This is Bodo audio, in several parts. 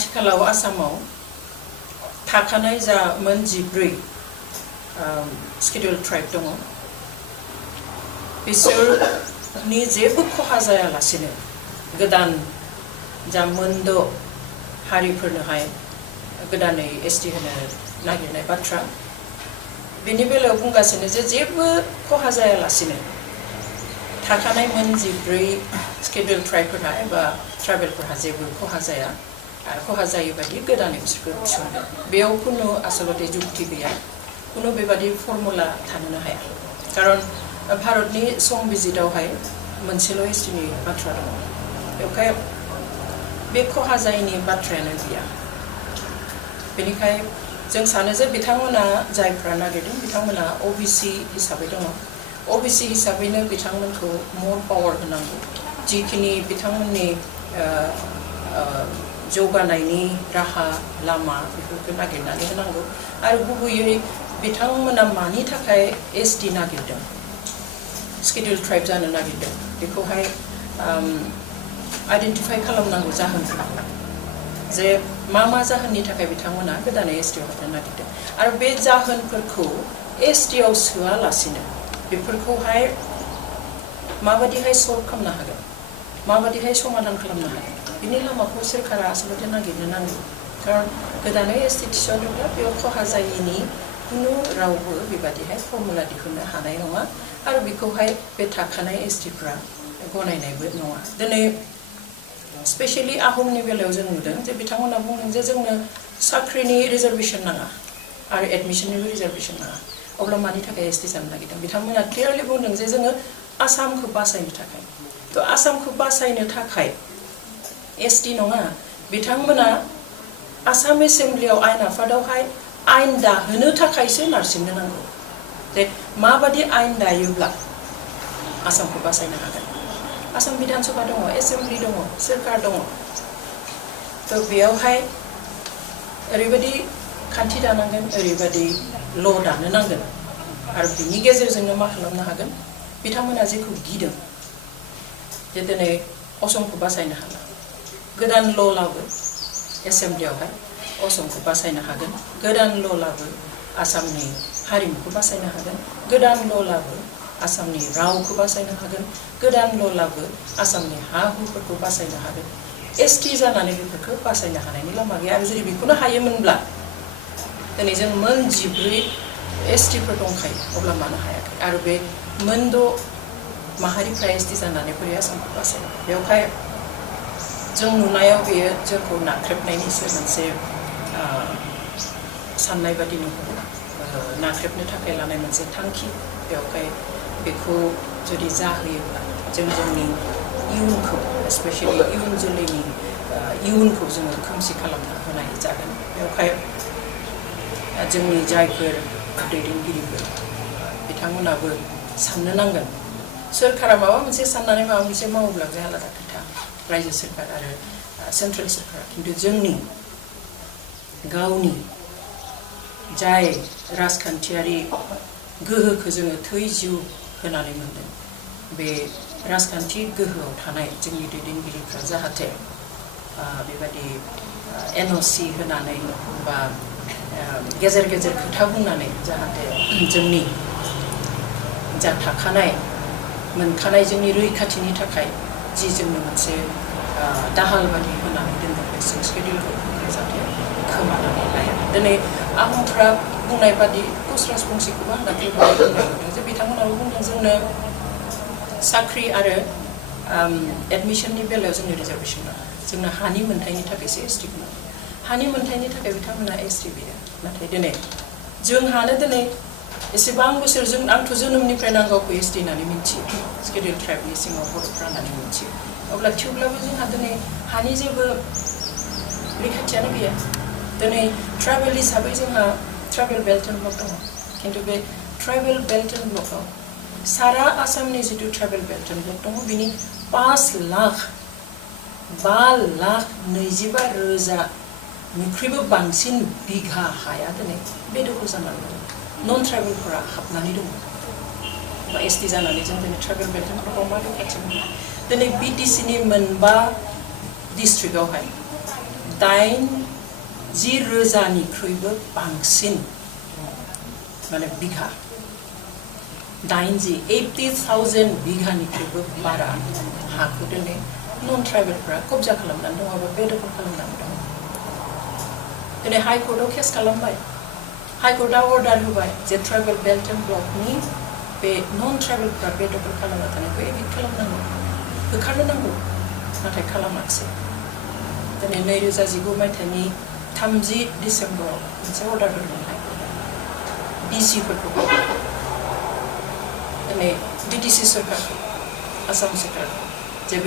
आथिखालाव आसामाव थाखानाय जा मोन 14 स्केड्युल ट्राइब दङ बिसोरनि जेबो खहा जायालासेनो गोदान जा मोनद' हारिफोरनोहाय गोदानै एसटि होनो नागिरनाय बाथ्रा बेनि बेलायाव बुंगासिनो जे जेबो खहा जायालासेनो थाखानाय मोन 14 स्केड्युल ट्राइबफोरहा एबा ट्राइबेलफोरहा जेबो खहा जाया आरो खहा जायै बायदि गोदानै बिसोरखौ थिसनदों बेयाव खुनु आसलते जुक्ति गैया खुनु बेबादि फर्मुला थानोनो हाया खारन भारतनि संबिजितावहाय मोनसेल' एसटिनि बाथ्रा दङ बेवहाय बे खहा जायैनि बाथ्रायानो गैया बेनिखाय जों सानो जे बिथांमोना जायफ्रा नागिरदों बिथांमोना ओबीसी हिसाबै दङ ओबीसी हिसाबैनो बिथांमोनखौ मोर पावार होनांगौ जिखिनि बिथांमोननि जौगानायनि राहा लामा बेफोरखौ नागिरनानै होनांगौ आरो गुबैयै बिथांमोना मानि थाखाय एसटि नागिरदों स्केड्युल ट्राइब जानो नागिरदों बेखौहाय आइडेन्टिफाइ खालामनांगौ जाहोनफोरखौ जे मा जाहोननि थाखाय बिथांमोना गोदानै एसटिआव हाबनो नागिरदों आरो बे जाहोनफोरखौ एसटिआव सोआलासिनो बेफोरखौहाय माबादिहाय सल्भ खालामनो हागोन माबादिहाय समाधान खालामनो हागोन बिनि लामाखौ सोरखारा आसलते नागिरनो नांगौ खारन गोदानै एसटि थिसनोब्ला बेयाव खहा जायैनि कुनु रावबो बेबादिहाय फर्मुला दिहुननो हानाय नङा आरो बेखौहाय बे थाखानाय एसटिफ्रा गनायनायबो नङा दिनै स्पेशली आहमनि बेलायाव जों नुदों जे बिथांमोना बुंदों जे जोंनो साख्रिनि रिजार्वेशन नाङा आरो एडमिशननिबो रिजार्वेशन नाङा अब्ला मानि थाखाय एसटि जानो नागिरदों बिथांमोना क्लियारलि बुंदों जे जोङो आसामखौ बासायनो थाखाय तो आसामखौ बासायनो थाखाय एसटि नङा बिथांमोना आसाम एसेम्ब्लियाव आयेन आफादावहाय आयेन दाहोनो थाखायसो नारसिननो नांगौ जे माबादि आयेन दायोब्ला आसामखौ बासायनो हागोन आसाम विधानसभा दङ एसेम्ब्लि दङ सोरखार दङ तो बेयावहाय ओरैबायदि खान्थि दानांगोन ओरैबायदि ल' दानो नांगोन आरो बिनि गेजेरजोंनो मा खालामनो हागोन बिथांमोना जेखौ गिदों जे दिनै असमखौ बासायनो हाला गोदान ल' लाबो एसेम्ब्लियावहाय असमखौ बासायनो हागोन गोदान ल' लाबो आसामनि हारिमुखौ बासायनो हागोन गोदान ल' लाबो आसामनि रावखौ बासायनो हागोन गोदान ल' लाबो आसामनि हा हुफोरखौ बासायनो हागोन एसटि जानानै बेफोरखौ बासायनो हानायनि लामा गैया आरो जुदि बेखौनो हायोमोनब्ला दिनै जों मोन 14 एसटिफोर दंखायो अब्ला मानो हायाखै आरो बे मोनद' माहारिफ्रा एसटि जानानै बोरै आसामखौ बासायनो बेवहाय जों नुनायाव बेयो जोंखौ नाख्रेबनायनिसो मोनसे साननाय बादि नुहुरो नाख्रेबनो थाखाय लानाय मोनसे थांखि बेवहाय बेखौ जुदि जाहोयोब्ला जों जोंनि इयुनखौ स्पेशली इयुन जोलैनि इयुनखौ जोङो खोमसि खालामना होनाय जागोन बेवहाय जोंनि जायफोर दैदेनगिरिफोर बिथांमोनाबो साननो नांगोन सोरखारा माबा मोनसे साननानै माबा मोनसे मावोब्ला बे आलादा खोथा रायजो सोरखार आरो सेन्ट्रेल सोरखारा खिन्थु जोंनि गावनि जाय राजखान्थियारि गोहोखौ जोङो थै जिउ होनानै मोनदों बे राजखान्थि गोहोआव थानाय जोंनि दैदेनगिरिफ्रा जाहाथे बेबायदि एनअसि होनानै बा गेजेर गेजेर खोथा बुंनानै जाहाथे जोंनि जा थाखानाय मोनखानाय जोंनि रैखाथिनि थाखाय जि जोंनो मोनसे दाहाल बादि होनानै दोनदों बे स्केड्युलखौ जाहाथे खोमानानै लाया दिनै आहमफ्रा बुंनाय बादि कुच राजबंशीखौबो आं दाख्लै बुंनाय नुदों जे बिथांमोनाबो बुंदों जोंनो साख्रि आरो एडमिशननि बेलायाव जोंनो रिजार्वेशन नाङा जोंनो हानि मोन्थायनि थाखायसो एसटिखौ नांगौ हानि मोन्थायनि थाखाय बिथांमोना एसटि गैया नाथाय दिनै जोंहानो दिनै एसेबां बोसोर जों आंथ' जोनोमनिफ्राय नांगौखौ एसटि होननानै मिन्थियो स्केड्युल ट्राइबनि सिङाव बर'फ्रा होननानै मिन्थियो अब्ला थेवब्लाबो जोंहा दिनै हानि जेबो रैखाथियानो गैया दिनै ट्राइबेल हिसाबै जोंहा ट्राइबेल बेल्ट एन्ड ब्लक दङ खिन्थु बे ट्राइबेल बेल्ट एन्ड ब्लकआव सारा आसामनि जितु ट्राइबेल बेल्ट एन्ड ब्लक दङ बिनि 5,25,000 बांसिन बिघा हाया दिनै बेदखल जानानै दङ नन ट्राइबेलफोरा हाबनानै दङ बा एसटि जानानै जों दिनै ट्राइबेल बेल्ट एन्ड ब्लकआव मा रैखाथि मोनो दिनै बिटिसिनि मोनबा डिस्ट्रिक्टआवहाय 10,000निख्रुइबो बांसिन माने बिघा 80,000 बिघानिख्रुइबो बारा हाखौ दिनै नन ट्राइबेलफोरा कब्जा खालामनानै दङ एबा बेदखल खालामनानै दङ दिनै हाइकर्टआव केस खालामबाय हाइकर्टआ अर्डार होबाय जे ट्राइबेल बेल्ट एन्ड ब्लकनि बे नन ट्राइबेलफोरा बेदखल खालामना थानायखौ एडिक्ट खालामनांगौ होखारनो नांगौ नाथाय खालामाखिसै दिनै 2019 मायथाइनि 30 डिसेम्बराव मोनसे अर्डार होदोंमोन हाइकर्टआ डिसिफोरखौ दिनै बिटिसि सरकारखौ आसाम सरकारखौ जे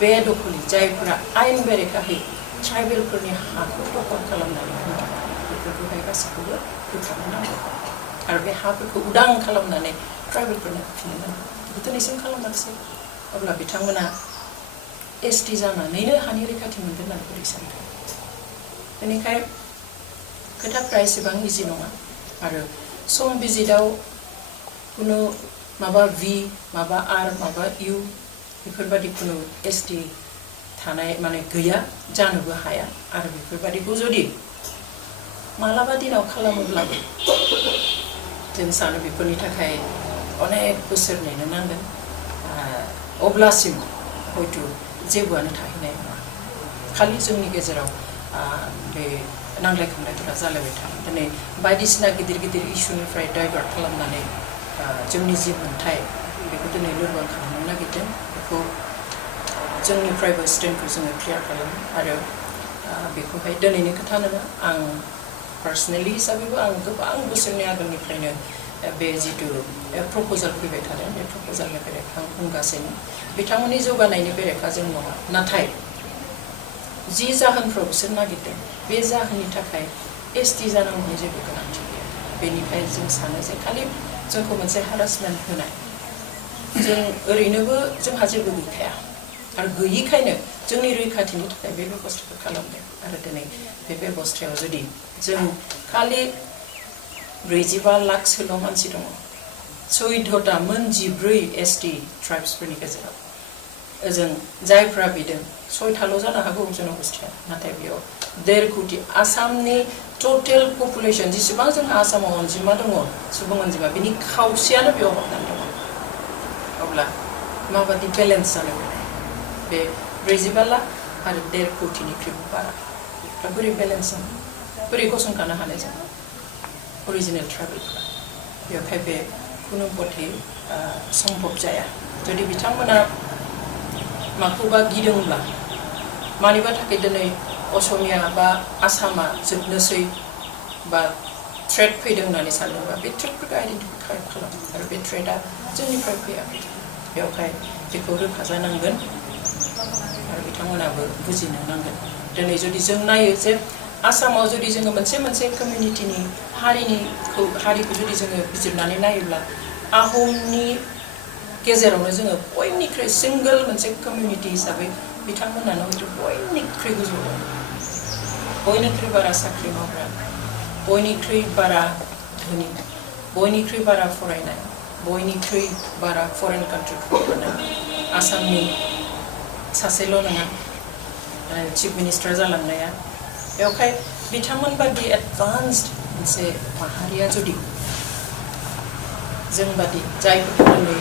बे दखलि जायफोरा आयेन बेरेखायै ट्राइबेलफोरनि हाखौ दखल खालामनानै होनाय बेफोरखौहाय गासैखौबो होखारनो नांगौ आरो बे हाफोरखौ उदां खालामनानै ट्राइबेलफोरनो होफिननो नांगौ बेखौ दिनैसिम खालामाखिसै अब्ला बिथांमोना एसटि जानानैनो हानि रैखाथि मोनगोन होननानै बोरै सानदों बेनिखाय खोथाफ्रा एसेबां इजि नङा आरो सम बिजिदाव कुनु माबा भि माबा आर माबा इउ बेफोरबायदि कुनु एसटि थानाय माने गैया जानोबो हाया आरो बेफोरबायदिखौ जुदि मालाबा दिनाव खालामोब्लाबो जों सानो बेफोरनि थाखाय अनेक बोसोर नेनो नांगोन अब्लासिम हयथ' जेबोआनो थाहैनाय नङा खालि जोंनि गेजेराव बे नांलाय खमलायफोरा जालायबाय थागोन दिनै बायदिसिना गिदिर गिदिर इस्युनिफ्राय डाइभार्ट खालामनानै जोंनि जि मोन्थाय बेखौ दिनै लोरबां खालामनो नागिरदों बेखौ जोंनिफ्रायबो स्टेन्डखौ जोङो क्लियार खालामो आरो बेखौहाय दिनैनि खोथा नङा आं पार्सनेलि हिसाबैबो आं गोबां बोसोरनि आगोलनिफ्रायनो बे जिथु प्रप'जाल फैबाय थादों बे प्रप'जालनि बेरेखा आं बुंगासिनो बिथांमोननि जौगानायनि बेरेखा जों नङा नाथाय जि जाहोनफ्राव बिसोर नागिरदों बे जाहोननि थाखाय एसटि जानांगौनि जेबो गोनांथि गैया बेनिखाय जों सानो जे खालि जोंखौ मोनसे हारासमेन्ट होनाय जों ओरैनोबो जोंहा जेबो गैखाया आरो गैयिखायनो जोंनि रैखाथिनि थाखाय बे बेबस्थाखौ खालामदों आरो दिनै बे बेबस्थायाव जुदि जों खालि 45 लाखसोल' मानसि दङ 14टा मोन 14 एसटि ट्राइब्सफोरनि गेजेराव ओजों जायफ्रा बिदों 6टाल' जानो हागौ जन'गोष्ठिया नाथाय बेयाव 1.5 कोटि आसामनि टटेल पपुलेसन जेसेबां जोंहा आसामाव अनजिमा दङ सुबुं अनजिमा बिनि खावसेयानो बेयाव हाबनानै दङ अब्ला माबादि बेलेन्स जानो बे 45 लाख आरो 1.5 कोटिनिख्रुइबो बारा दा बोरै बेलेन्स जानो बोरै गसंथानो हानाय जानो अरिजिनेल ट्राइबेलफ्रा बेवहाय बे खुनु पथै सम्भब जाया जुदि बिथांमोना माखौबा गिदोंब्ला मानिबा थाखाय दिनै असमिया बा आसामा जोबनोसै बा थ्रेट फैदों होननानै सानदोंबा बे थ्रेटफोरखौ आइडेन्टिफाइ खालाम आरो बे थ्रेटआ जोंनिफ्राय फैयाखै बेवहाय बेखौ रोखा जानांगोन आरो बिथांमोनाबो बुजिनो नांगोन दिनै जुदि जों नायो जे आसामाव जुदि जोङो मोनसे कमिउनिटिनि हारिखौ जुदि जोङो बिजिरनानै नायोब्ला आहमनि गेजेरावनो जोङो बयनिख्रुइ सिंगल मोनसे कमिउनिटि हिसाबै बिथांमोनानो हयथ' बयनिख्रुइ गोजौआव बयनिख्रुइ बारा साख्रि मावग्रा बयनिख्रुइ बारा धोनि बयनिख्रुइ बारा फरायनाय बयनिख्रुइ बारा फरेन कान्ट्रिफ्राव थानाय आसामनि सासेल' नङा चिफ मिनिस्टार जालांनाया बेवहाय बिथांमोन बादि एडभान्सड मोनसे माहारिया जुदि जों बादि जायफोरखौ दिनै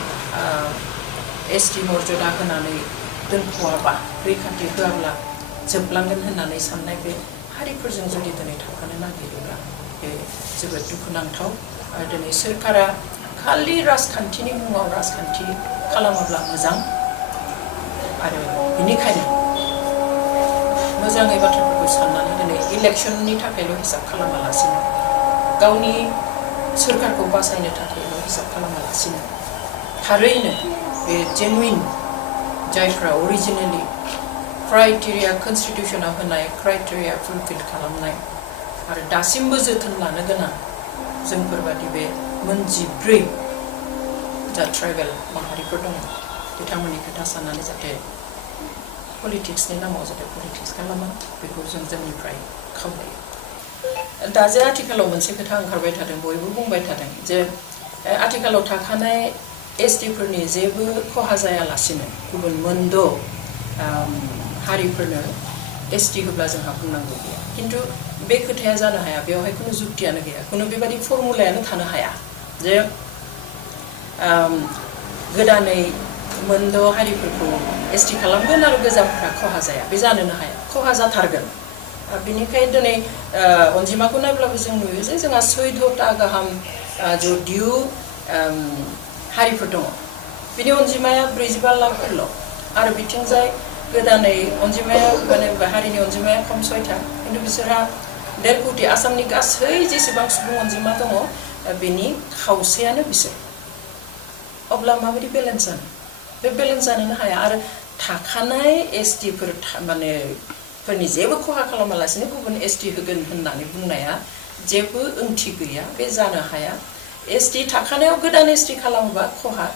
एसटि मर्यादा होनानै दोनख'आबा रैखाथि होआब्ला जोबलांगोन होननानै साननाय बे हारिफोरजों जुदि दिनै थाफानो नागिरोब्ला बे जोबोद दुखुनांथाव आरो दिनै सोरखारा खालि राजखान्थिनि मुङाव राजखान्थि खालामोब्ला मोजां आरो बेनिखायनो मोजाङै बाथ्राफोरखौ साननानै दिनै इलेक्सननि थाखायल' हिसाब खालामालासिनो गावनि सोरखारखौ बासायनो थाखायल' हिसाब खालामालासिनो थारैनो बे जेनुइन जायफ्रा अरिजिनेलि क्राइटेरिया कनस्टिटिउसनाव होनाय क्राइटेरिया फुलफिल खालामनाय आरो दासिमबो जोथोन लानो गोनां जोंफोरबादि बे मोन 14 जा ट्राइबेल माहारिफोर दङ बिथांमोननि खोथा साननानै जाहाथे पलिटिक्सनि नामाव जाहाथे पलिटिक्स खालामा बेखौ जों जोंनिफ्राय खावलायो दा जे आथिखालाव मोनसे खोथा ओंखारबाय थादों बयबो बुंबाय थादों जे आथिखालाव थाखानाय एसटिफोरनि जेबो खहा जायालासिनो गुबुन मोनद' हारिफोरनो एसटी होब्ला जोंहा बुंनांगौ गैया किन्तु बे खोथाया जानो हाया बेवहाय कुनु जुक्तियानो गैया कुनु बेबादि फर्मुलायानो थानो हाया जे गोदानै मोनद' हारिफोरखौ एसटी खालामगोन आरो गोजामफ्रा खहा जाया बे जानोनो हाया खहा जाथारगोन बिनिखाय दिनै अनजिमाखौ नायब्लाबो जों नुयो जे जोंहा 14टा गाहाम जदिउ हारिफोर दङ बिनि अनजिमाया 45 लाखफोरल' आरो बिथिंजाय गोदानै अनजिमाया माने हारिनि अनजिमाया खम 6था किन्तु बिसोरहा 1.5 कोटि आसामनि गासै जेसेबां सुबुं अनजिमा दङ बेनि खावसेयानो बिसोर अब्ला माबायदि बेलेन्स जानो बे बेलेन्स जानोनो हाया आरो थाखानाय एसटीफोर माने फोरनि जेबो खहा खालामालासिनो गुबुन एसटी होगोन होननानै बुंनाया जेबो ओंथि गैया बे जानो हाया एसटी थाखानायाव गोदान एसटी खालामोबा खहा